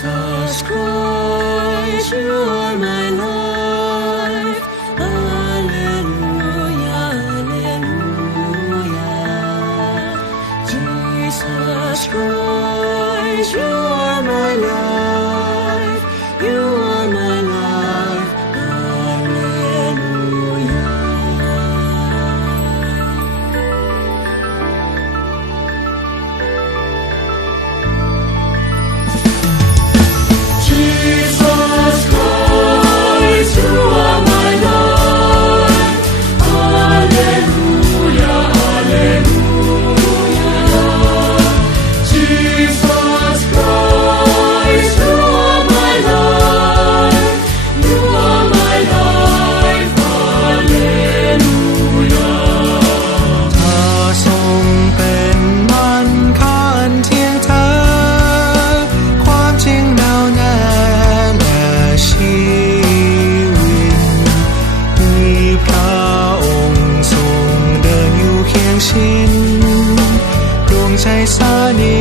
Jesus Christ, you. Sunny.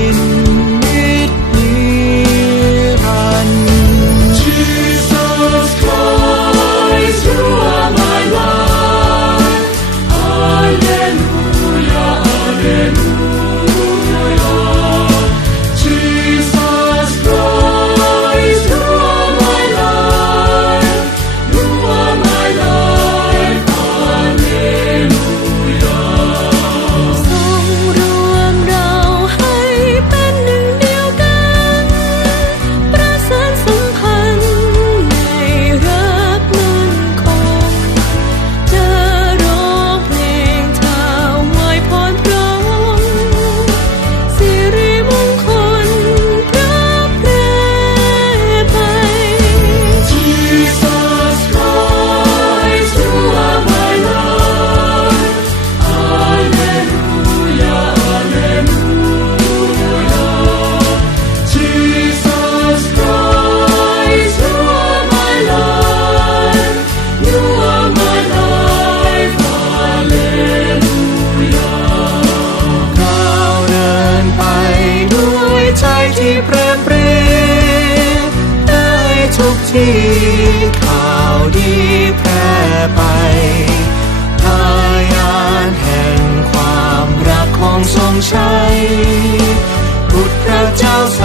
ที่ข่าวดีแพร่ไปทายานแห่งความรักของทรงชัยบุตรพระเจ้าใส